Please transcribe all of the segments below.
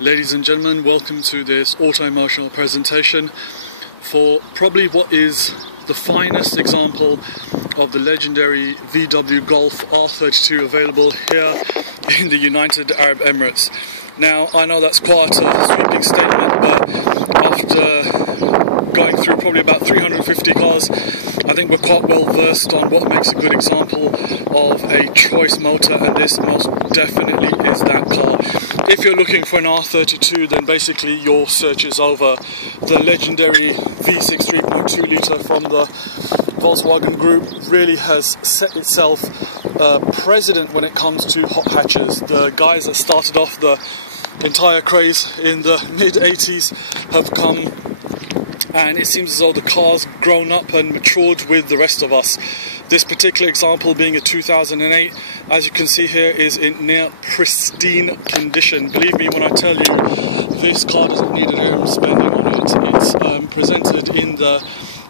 Ladies and gentlemen, welcome to this auto-emotional presentation for probably what is the finest example of the legendary VW Golf R32 available here in the United Arab Emirates. Now, I know that's quite a sweeping statement, but after going through probably about 350 cars, I think we're quite well versed on what makes a good example of a choice motor, and this most definitely is that car. If you're looking for an R32, then basically your search is over. The legendary V6 3.2 litre from the Volkswagen Group really has set itself precedent when it comes to hot hatches. The guys that started off the entire craze in the mid-80s have come, and it seems as though the car's grown up and matured with the rest of us. This particular example being a 2008, as you can see here, is in near pristine condition. Believe me when I tell you, this car doesn't need an air spending on it. It's presented in the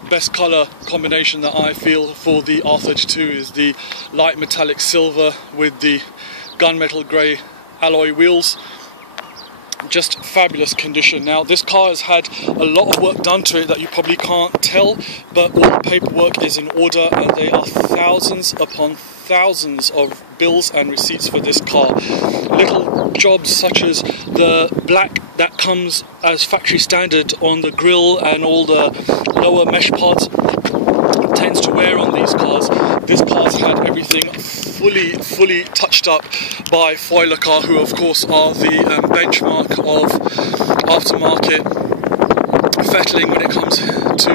best colour combination that I feel for the R32 is the light metallic silver with the gunmetal grey alloy wheels. Just fabulous condition. Now, this car has had a lot of work done to it that you probably can't tell, but all the paperwork is in order, and there are thousands upon thousands of bills and receipts for this car. Little jobs such as the black that comes as factory standard on the grille and all the lower mesh parts tends to wear on these cars. This car's had everything fully touched up by Foilercar, who of course are the benchmark of aftermarket fettling when it comes to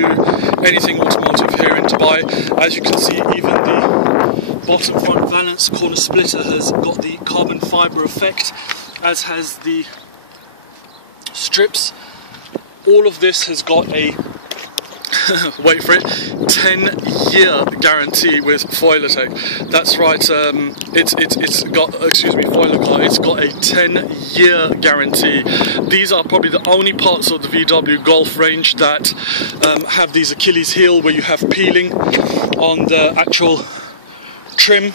anything automotive here in Dubai. As you can see, even the bottom front valance corner splitter has got the carbon fibre effect, as has the strips. All of this has got a wait for it, 10-year guarantee with Foilertech. That's right, it's got, excuse me, Foilercar, it's got a 10-year guarantee. These are probably the only parts of the VW Golf range that have these Achilles heel where you have peeling on the actual trim,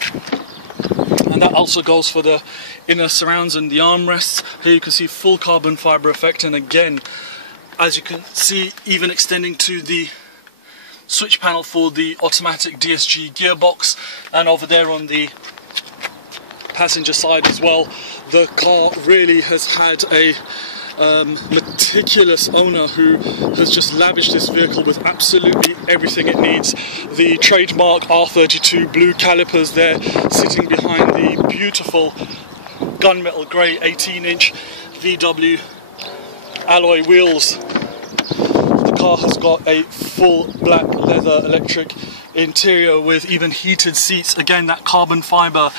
and that also goes for the inner surrounds and the armrests. Here you can see full carbon fibre effect, and again, as you can see, even extending to the switch panel for the automatic DSG gearbox, and over there on the passenger side as well, the car really has had a meticulous owner who has just lavished this vehicle with absolutely everything it needs. The trademark R32 blue calipers there sitting behind the beautiful gunmetal grey 18-inch VW alloy wheels. The car has got a full black leather electric interior with even heated seats. Again, that carbon fibre,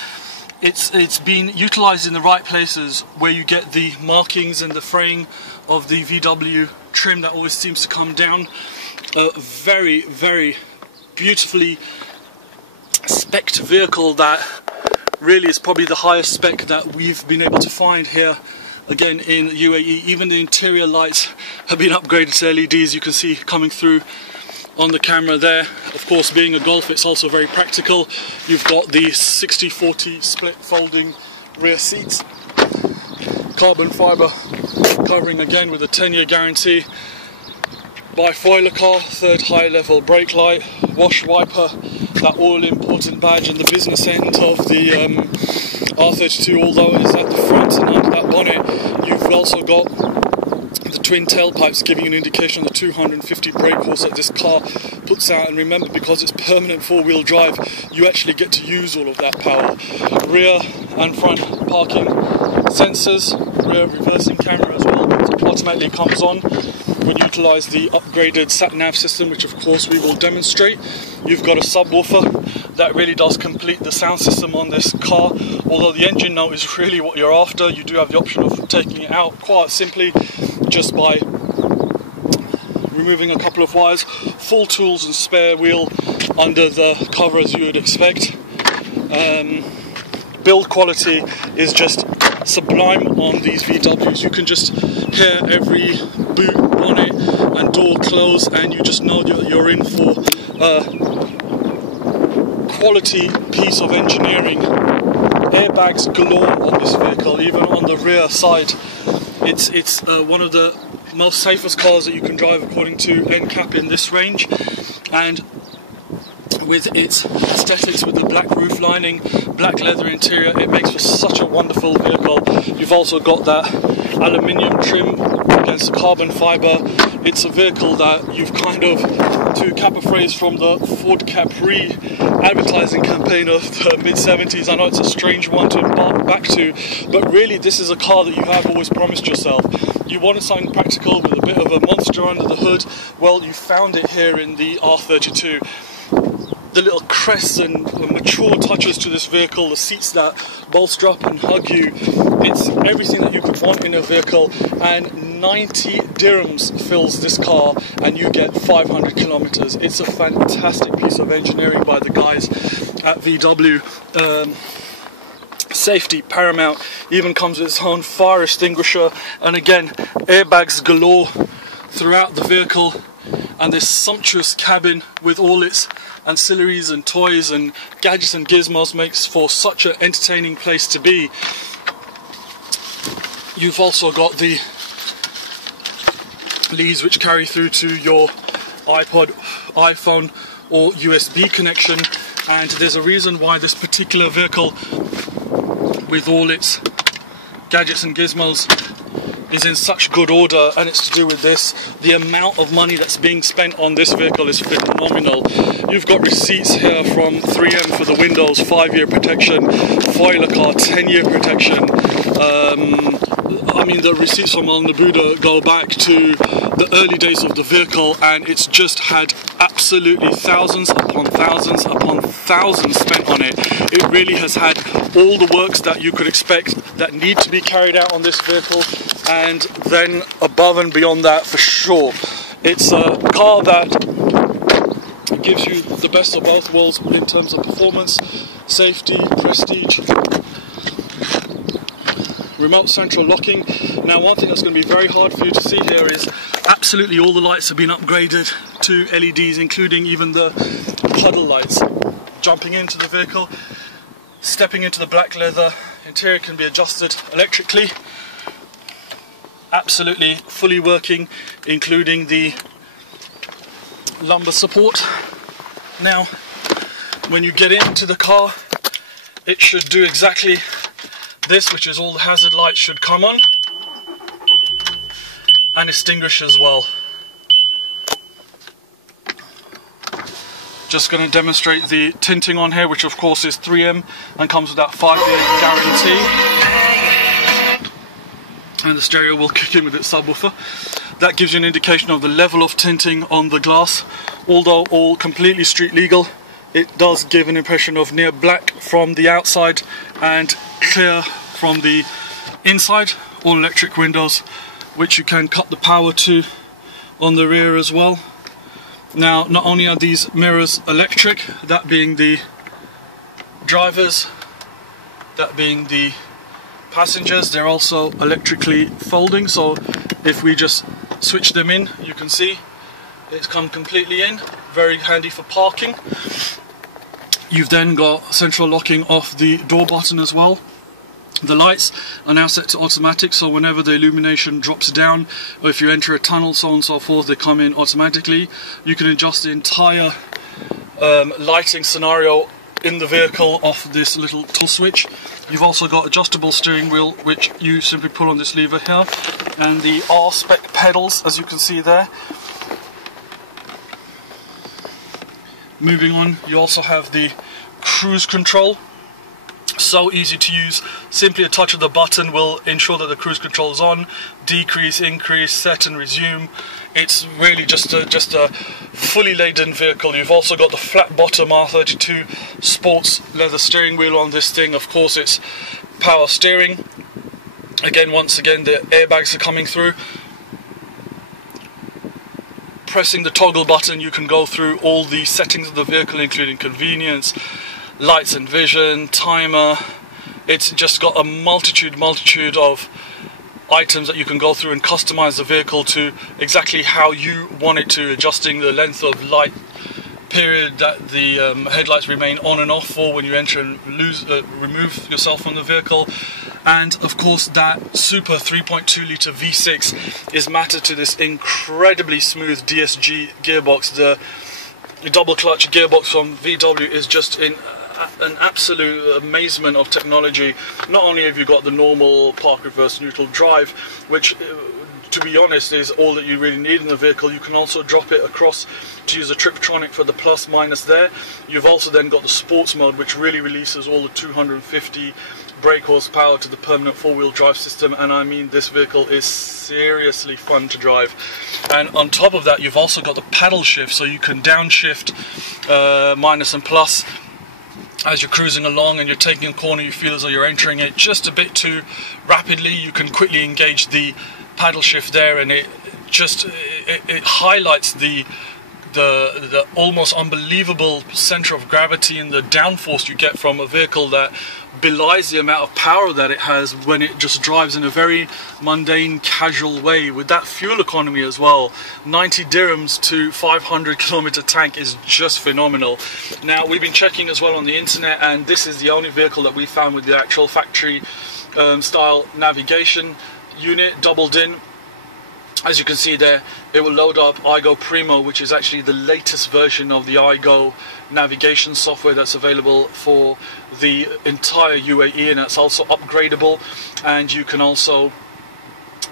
it's been utilised in the right places where you get the markings and the fraying of the VW trim that always seems to come down. A very beautifully spec'd vehicle that really is probably the highest spec that we've been able to find here. Again, in UAE, even the interior lights have been upgraded to LEDs. You can see coming through on the camera there. Of course, being a Golf, it's also very practical. You've got the 60-40 split folding rear seats. Carbon fibre covering again with a 10-year guarantee by Foilercar. Third high level brake light, wash wiper, that all important badge in the business end of the R32, although it is at the front and under that bonnet. You've also got the twin tailpipes giving you an indication of the 250 brake force that this car puts out. And remember, because it's permanent four-wheel drive, you actually get to use all of that power. Rear and front parking sensors, rear reversing camera as well, that automatically comes on when you utilise the upgraded sat-nav system, which of course we will demonstrate. You've got a subwoofer that really does complete the sound system on this car. Although the engine note is really what you're after, you do have the option of taking it out quite simply just by removing a couple of wires. Full tools and spare wheel under the cover as you would expect. Build quality is just sublime on these VWs. You can just hear every boot, bonnet and door close, and you just know you're in for a quality piece of engineering. Airbags galore on this vehicle, even on the rear side. It's one of the most safest cars that you can drive according to NCAP in this range, and with its aesthetics, with the black roof lining, black leather interior, it makes for such a wonderful vehicle. You've also got that aluminium trim against the carbon fibre. It's a vehicle that you've kind of, to cap a phrase from the Ford Capri advertising campaign of the mid-70s, I know it's a strange one to embark back to, but really this is a car that you have always promised yourself. You wanted something practical with a bit of a monster under the hood. Well, you found it here in the R32. The little crests and mature touches to this vehicle, the seats that bolster up and hug you, it's everything that you could want in a vehicle, and 90 dirhams fills this car and you get 500 kilometers. It's a fantastic piece of engineering by the guys at VW. Safety paramount, even comes with its own fire extinguisher, and again, airbags galore throughout the vehicle, and this sumptuous cabin with all its ancillaries and toys and gadgets and gizmos makes for such an entertaining place to be. You've also got the leads which carry through to your iPod, iPhone or USB connection, and there's a reason why this particular vehicle, with all its gadgets and gizmos, is in such good order, and it's to do with this. The amount of money that's being spent on this vehicle is phenomenal. You've got receipts here from 3M for the windows, 5-year protection, Foiler car, 10-year protection. I mean, the receipts from Al Nabuda go back to the early days of the vehicle, and it's just had absolutely thousands upon thousands upon thousands spent on it. It really has had all the works that you could expect that need to be carried out on this vehicle, and then above and beyond that for sure. It's a car that gives you the best of both worlds in terms of performance, safety, prestige, remote central locking. Now, one thing that's going to be very hard for you to see here is absolutely all the lights have been upgraded to LEDs, including even the puddle lights. Jumping into the vehicle, stepping into the black leather, interior can be adjusted electrically. Absolutely fully working, including the lumbar support. Now, when you get into the car, it should do exactly this, which is all the hazard lights should come on and extinguish as well. Just going to demonstrate the tinting on here, which of course is 3M and comes with that 5-year guarantee. And the stereo will kick in with its subwoofer. That gives you an indication of the level of tinting on the glass. Although all completely street legal, it does give an impression of near black from the outside and clear from the inside. All electric windows, which you can cut the power to on the rear as well. Now, not only are these mirrors electric, that being the drivers, that being the passengers, they're also electrically folding, so if we just switch them in, you can see it's come completely in. Very handy for parking. You've then got central locking off the door button as well. The lights are now set to automatic, so whenever the illumination drops down, or if you enter a tunnel, so on and so forth, they come in automatically. You can adjust the entire lighting scenario in the vehicle off this little tool switch. You've also got adjustable steering wheel, which you simply pull on this lever here, and the R spec pedals, as you can see there. Moving on, you also have the cruise control. So easy to use. Simply a touch of the button will ensure that the cruise control is on. Decrease, increase, set and resume. It's really just a fully laden vehicle. You've also got the flat bottom R32 sports leather steering wheel on this thing. Of course, it's power steering. Again, once again, the airbags are coming through. Pressing the toggle button, you can go through all the settings of the vehicle, including convenience, lights and vision, timer. It's just got a multitude of items that you can go through and customize the vehicle to exactly how you want it to, adjusting the length of light period that the headlights remain on and off for when you enter and remove yourself from the vehicle. And of course that super 3.2 litre V6 is mattered to this incredibly smooth DSG gearbox. The double clutch gearbox from VW is just in an absolute amazement of technology. Not only have you got the normal park reverse neutral drive, which to be honest is all that you really need in the vehicle, you can also drop it across to use a Triptronic for the plus minus there. You've also then got the sports mode, which really releases all the 250 brake horsepower to the permanent four-wheel drive system, and I mean this vehicle is seriously fun to drive. And on top of that you've also got the paddle shift, so you can downshift minus and plus as you're cruising along and you're taking a corner, you feel as though you're entering it just a bit too rapidly. You can quickly engage the paddle shift there, and it highlights the almost unbelievable center of gravity and the downforce you get from a vehicle that belies the amount of power that it has when it just drives in a very mundane, casual way. With that fuel economy as well, 90 dirhams to 500 kilometer tank is just phenomenal. Now we've been checking as well on the internet, and this is the only vehicle that we found with the actual factory style navigation unit doubled in. As you can see there, it will load up iGo Primo, which is actually the latest version of the iGo navigation software that's available for the entire UAE, and that's also upgradable. And you can also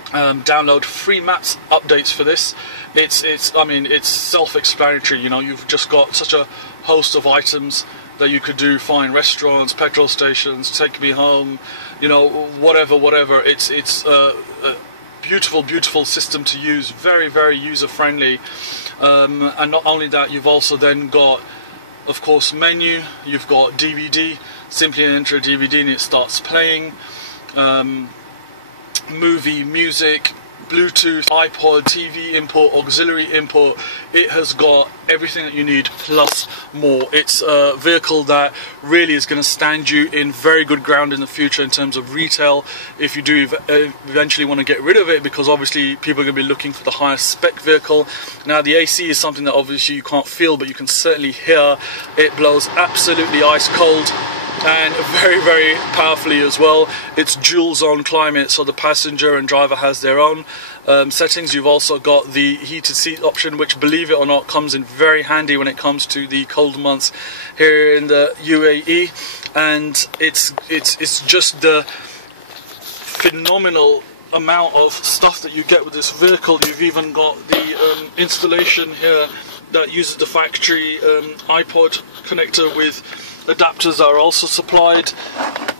download free maps updates for this. I mean, it's self-explanatory. You know, you've just got such a host of items that you could do: find restaurants, petrol stations, take me home, you know, whatever. It's a beautiful system to use, very user-friendly. And not only that, you've also then got, of course, menu. You've got DVD. Simply enter a DVD and it starts playing. Movie, music, Bluetooth, iPod, TV import, auxiliary import. It has got everything that you need plus more. It's a vehicle that really is going to stand you in very good ground in the future in terms of retail, if you do eventually want to get rid of it, because obviously people are going to be looking for the highest spec vehicle. Now the AC is something that obviously you can't feel, but you can certainly hear. It blows absolutely ice cold and very powerfully as well. It's dual zone climate, so the passenger and driver has their own settings. You've also got the heated seat option, which, believe it or not, comes in very handy when it comes to the cold months here in the UAE. And it's just the phenomenal amount of stuff that you get with this vehicle. You've even got the installation here that uses the factory iPod connector with adapters that are also supplied.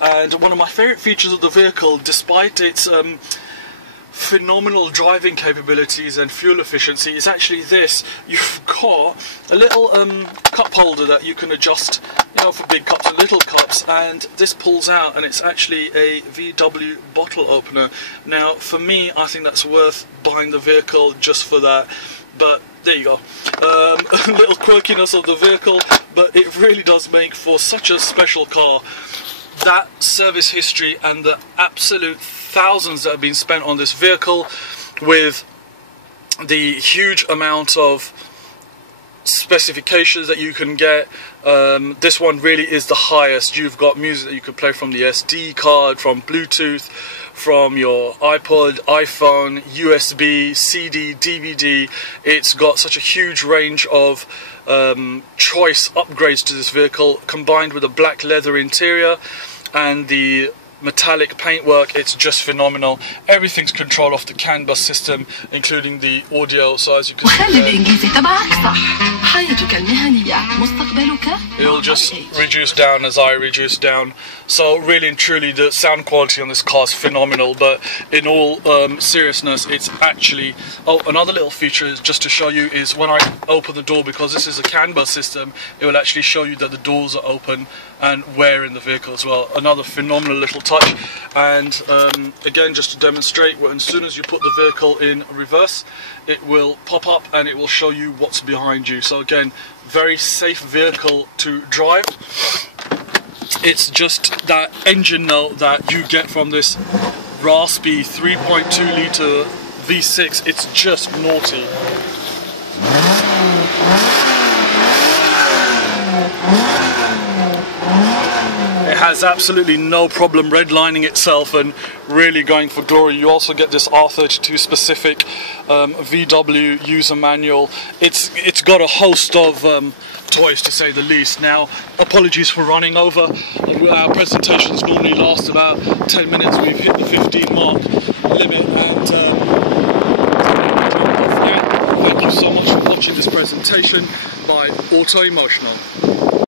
And one of my favorite features of the vehicle, despite its phenomenal driving capabilities and fuel efficiency, is actually this. You've got a little cup holder that you can adjust, you know, for big cups and little cups, and this pulls out and it's actually a VW bottle opener. Now for me, I think that's worth buying the vehicle just for that. But there you go. A little quirkiness of the vehicle, but it really does make for such a special car. That service history and the absolute thousands that have been spent on this vehicle, with the huge amount of specifications that you can get, this one really is the highest. You've got music that you can play from the SD card, from Bluetooth, from your iPod, iPhone, USB, CD, DVD. It's got such a huge range of choice upgrades to this vehicle, combined with a black leather interior and the metallic paintwork. It's just phenomenal. Everything's controlled off the CAN bus system, including the audio. So as you can see, it'll just reduce down as I reduce down. So really and truly, the sound quality on this car is phenomenal. But in all seriousness, it's actually... Oh, another little feature is, just to show you, is when I open the door, because this is a CAN bus system, it will actually show you that the doors are open and where in the vehicle as well. Another phenomenal little touch. And again, just to demonstrate, as soon as you put the vehicle in reverse, it will pop up and it will show you what's behind you. So again, very safe vehicle to drive. It's just that engine note that you get from this raspy 3.2 litre V6. It's just naughty. It has absolutely no problem redlining itself and really going for glory. You also get this R32 specific VW user manual. It's got a host of toys, to say the least. Now, apologies for running over. Our presentations normally last about 10 minutes. We've hit the 15 mark limit, and thank you so much for watching this presentation by AUTOEMOTIONAL.